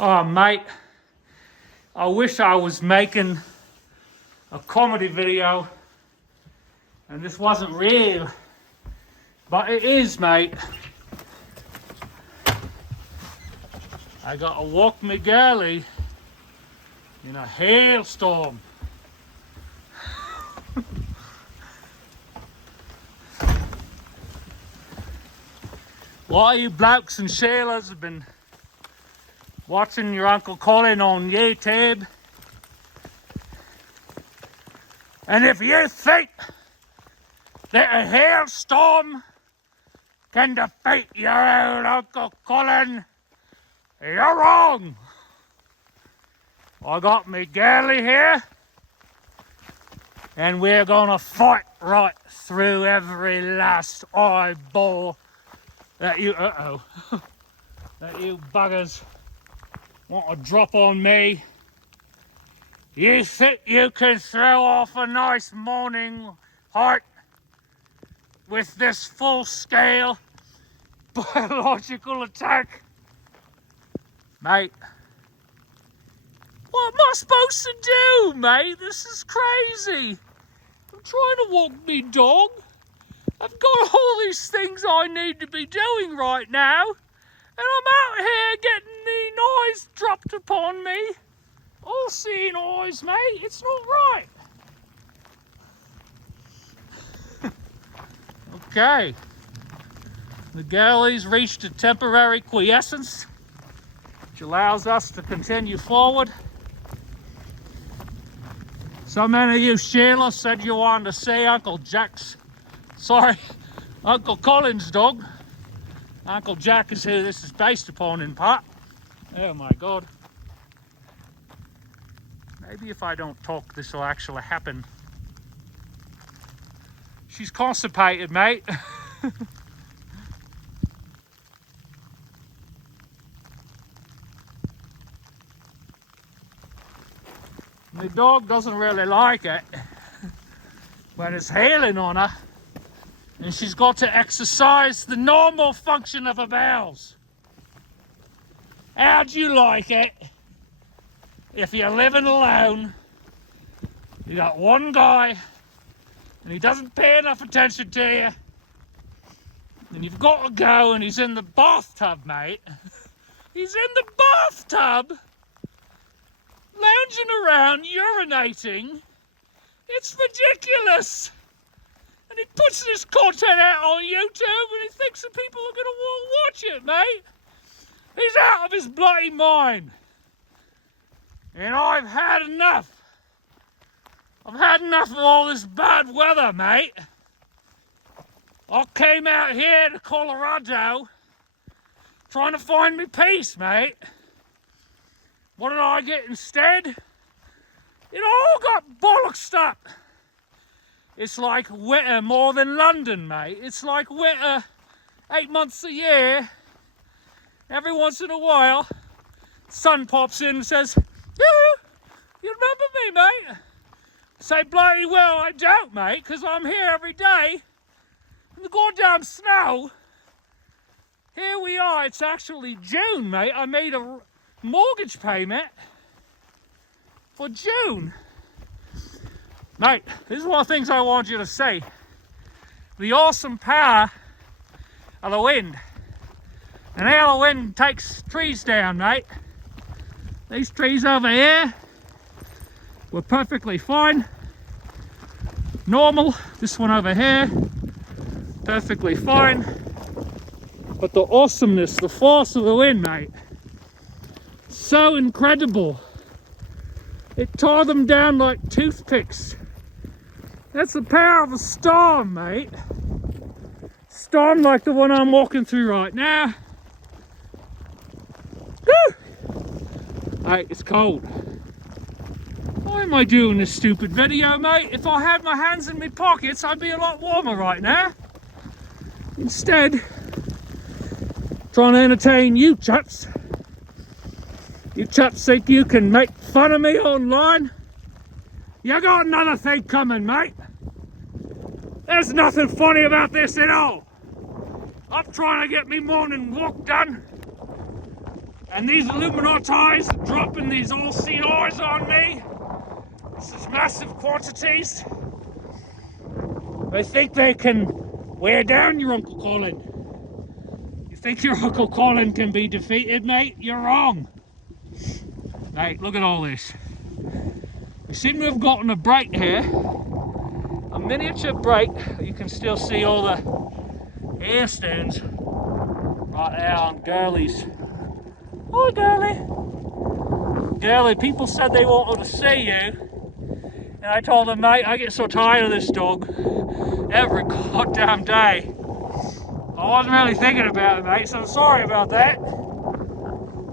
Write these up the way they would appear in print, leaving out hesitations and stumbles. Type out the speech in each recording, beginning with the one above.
Oh, mate, I wish I was making a comedy video and this wasn't real, but it is, mate. I gotta walk my Gehlie in a hailstorm. A lot of you blokes and sailors have been watching your Uncle Colin on YouTube. And if you think that a hailstorm can defeat your old Uncle Colin, you're wrong. I got me Gehlie here, and we're gonna fight right through every last eyeball that you, that you buggers want to drop on me. You think you can throw off a nice morning heart with this full-scale biological attack? Mate, what am I supposed to do, mate? This is crazy. I'm trying to walk me dog. I've got all these things I need to be doing right now, and I'm out here getting the noise dropped upon me. All seeing eyes, mate. It's not right. Okay. The Gehlie's reached a temporary quiescence, which allows us to continue forward. So many of you Sheila said you wanted to see Uncle Colin's dog. Uncle Jack is who this is based upon in part. Oh my God. Maybe if I don't talk, this will actually happen. She's constipated, mate. The dog doesn't really like it when it's hailing on her, and she's got to exercise the normal function of her bowels. How'd you like it if you're living alone, you got one guy and he doesn't pay enough attention to you, and you've got to go and he's in the bathtub, mate. He's in the bathtub lounging around, urinating. It's ridiculous. And he puts this content out on YouTube and he thinks that people are going to want to watch it, mate. He's out of his bloody mind. And I've had enough. I've had enough of all this bad weather, mate. I came out here to Colorado trying to find me peace, mate. What did I get instead? It all got bollocksed up. It's like winter more than London, mate. It's like winter 8 months a year. Every once in a while, sun pops in and says, "Yeah, you remember me, mate?" Say bloody well I don't, mate, because I'm here every day. In the goddamn snow. Here we are, it's actually June, mate. I made a mortgage payment for June. Mate, this is one of the things I want you to see. The awesome power of the wind. And how the wind takes trees down, mate. These trees over here were perfectly fine. Normal. This one over here, perfectly fine. But the awesomeness, the force of the wind, mate. So incredible. It tore them down like toothpicks. That's the power of a storm, mate. Storm like the one I'm walking through right now. Woo! Mate, it's cold. Why am I doing this stupid video, mate? If I had my hands in my pockets, I'd be a lot warmer right now. Instead, trying to entertain you chaps. You chaps think you can make fun of me online? You got another thing coming, mate. There's nothing funny about this at all. I'm trying to get me morning walk done. And these Illuminatis are dropping these all-seeing eyes on me. This is massive quantities. They think they can wear down your Uncle Colin. You think your Uncle Colin can be defeated, mate? You're wrong. Mate, look at all this. We seem to have gotten a break here. A miniature break. You can still see all the air stones right there on Gehlie's. Hi, Gehlie. Gehlie, people said they wanted to see you. And I told them, mate, I get so tired of this dog every goddamn day. I wasn't really thinking about it, mate, so I'm sorry about that.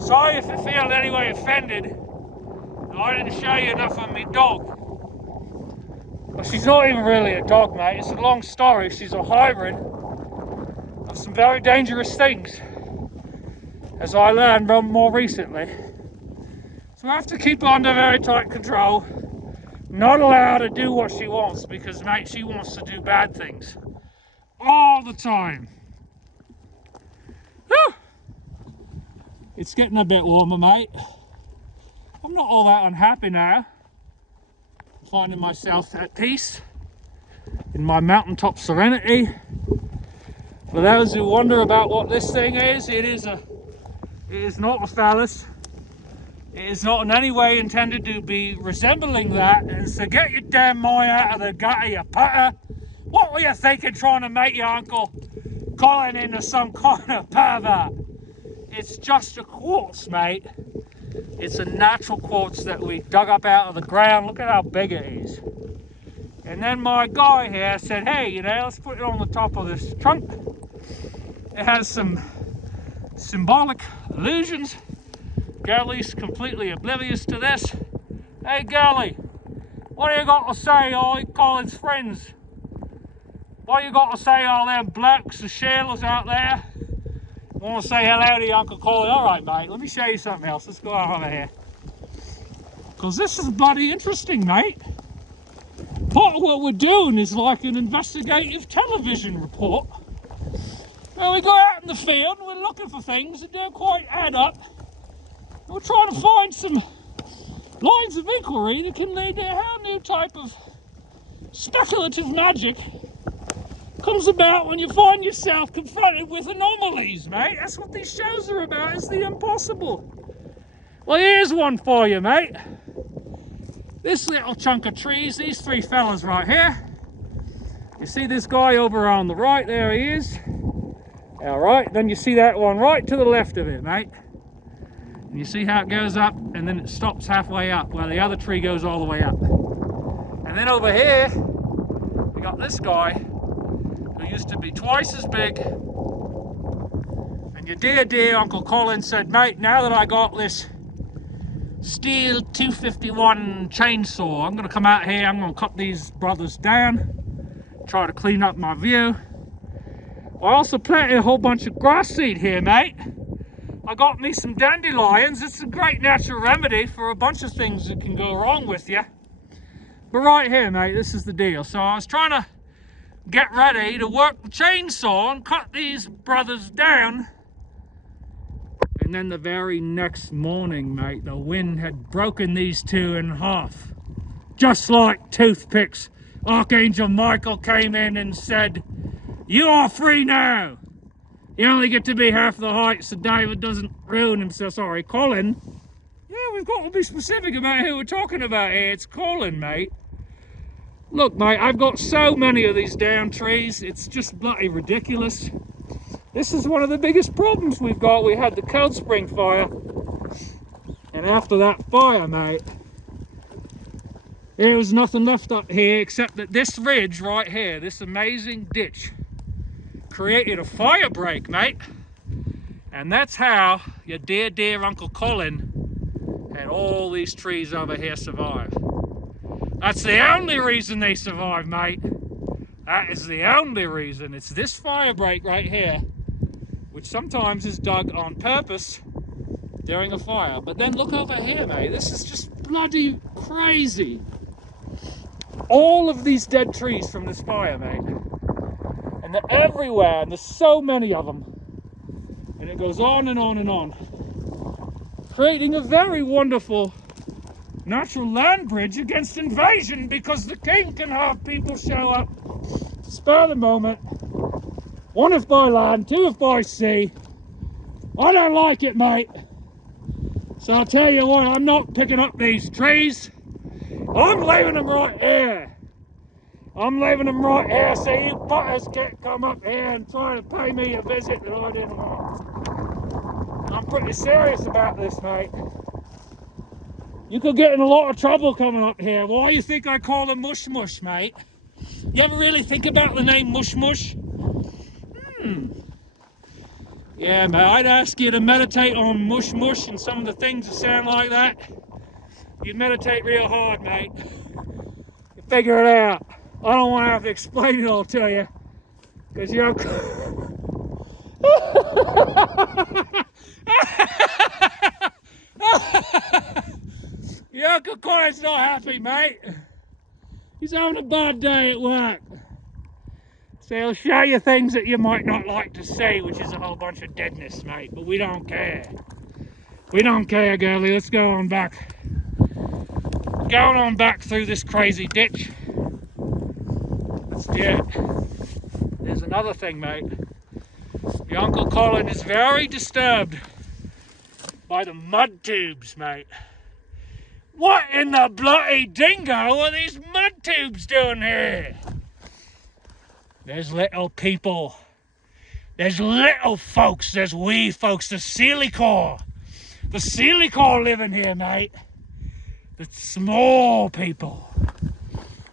Sorry if you feel in any way offended. I didn't show you enough of me dog. But she's not even really a dog, mate. It's a long story. She's a hybrid of some very dangerous things, as I learned more recently. So I have to keep her under very tight control. Not allow her to do what she wants, because, mate, she wants to do bad things all the time. Whew. It's getting a bit warmer, mate. I'm not all that unhappy now. I'm finding myself at peace in my mountaintop serenity. For those who wonder about what this thing is, it is Nautilus Dallas. It is not in any way intended to be resembling that. And so get your damn mind out of the gutter, you putter. What were you thinking, trying to make your Uncle Colin into some kind of pervert? It's just a quartz, mate. It's a natural quartz that we dug up out of the ground. Look at how big it is. And then my guy here said, hey, you know, let's put it on the top of this trunk. It has some symbolic illusions. Gehlie's completely oblivious to this. Hey, Gehlie, what do you got to say, all Colin's friends? What you got to say, all them blokes, the shearers out there? Want to say hello to your Uncle Colin? All right, mate, let me show you something else. Let's go over here. Because this is bloody interesting, mate. Part of what we're doing is like an investigative television report. Now we go out in the field, we're looking for things that don't quite add up. We're trying to find some lines of inquiry that can lead to how new type of speculative magic comes about when you find yourself confronted with anomalies, mate. That's what these shows are about, is the impossible. Well, here's one for you, mate. This little chunk of trees, these three fellas right here. You see this guy over on the right, there he is. All right, then you see that one right to the left of it, mate. And you see how it goes up and then it stops halfway up, while the other tree goes all the way up. And then over here, we got this guy who used to be twice as big. And your dear Uncle Colin said, mate, now that I got this steel 251 chainsaw, I'm gonna come out here, I'm gonna cut these brothers down, try to clean up my view. I also planted a whole bunch of grass seed here, mate. I got me some dandelions. It's a great natural remedy for a bunch of things that can go wrong with you. But right here, mate, this is the deal. So I was trying to get ready to work the chainsaw and cut these brothers down. And then the very next morning, mate, the wind had broken these two in half. Just like toothpicks. Archangel Michael came in and said, you are free now. You only get to be half the height so David doesn't ruin himself. Sorry, Colin. Yeah, we've got to be specific about who we're talking about here. It's Colin, mate. Look, mate, I've got so many of these down trees. It's just bloody ridiculous. This is one of the biggest problems we've got. We had the Cold Spring fire. And after that fire, mate, there was nothing left up here except that this ridge right here, this amazing ditch, created a fire break, mate. And that's how your dear Uncle Colin and all these trees over here survive. That's the only reason they survive, mate. That is the only reason. It's this fire break right here, which sometimes is dug on purpose during a fire. But then look over here, mate. This is just bloody crazy. All of these dead trees from this fire, mate. And they're everywhere, and there's so many of them. And it goes on and on and on. creating a very wonderful natural land bridge against invasion, because the king can have people show up to spur the moment. One if by land, two if by sea. I don't like it, mate. So I'll tell you what, I'm not picking up these trees. I'm leaving them right here. I'm leaving them right here so you butters can't come up here and try to pay me a visit that I didn't want. I'm pretty serious about this, mate. You could get in a lot of trouble coming up here. Why do you think I call them Mush Mush, mate? You ever really think about the name Mush Mush? Yeah, mate, I'd ask you to meditate on Mush Mush and some of the things that sound like that. You'd meditate real hard, mate. You figure it out. I don't want to have to explain it all to you, because you're... Your Uncle Colin's not happy, mate. He's having a bad day at work. So he'll show you things that you might not like to see, which is a whole bunch of deadness, mate. But we don't care. We don't care, Gehlie. Let's go on back. Going on back through this crazy ditch. Let's do it. There's another thing, mate. Your Uncle Colin is very disturbed by the mud tubes, mate. What in the bloody dingo are these mud tubes doing here? There's little people. There's little folks. There's wee folks. The Sealycore. The Sealycore living here, mate. The small people.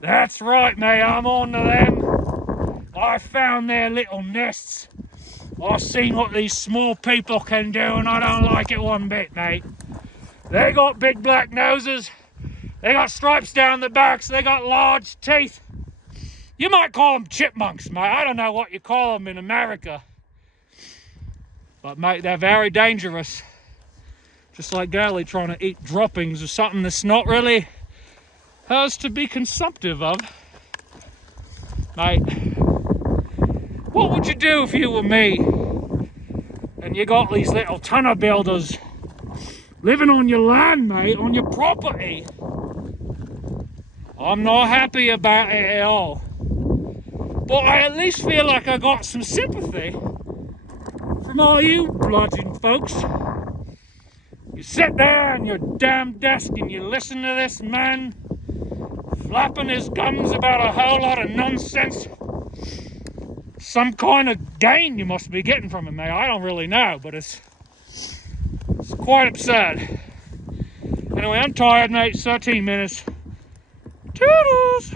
That's right, mate. I'm on to them. I found their little nests. I've seen what these small people can do, and I don't like it one bit, mate. They got big black noses. They got stripes down the backs. They got large teeth. You might call them chipmunks, mate. I don't know what you call them in America. But, mate, they're very dangerous. Just like Gehlie trying to eat droppings of something that's not really hers to be consumptive of. Mate, what would you do if you were me and you got these little tunnel builders living on your land, mate, on your property? I'm not happy about it at all. But I at least feel like I got some sympathy from all you bludgeon folks. You sit there on your damn desk and you listen to this man flapping his gums about a whole lot of nonsense. Some kind of gain you must be getting from it, mate. I don't really know, but it's quite absurd. Anyway, I'm tired, mate. 13 minutes. Toodles!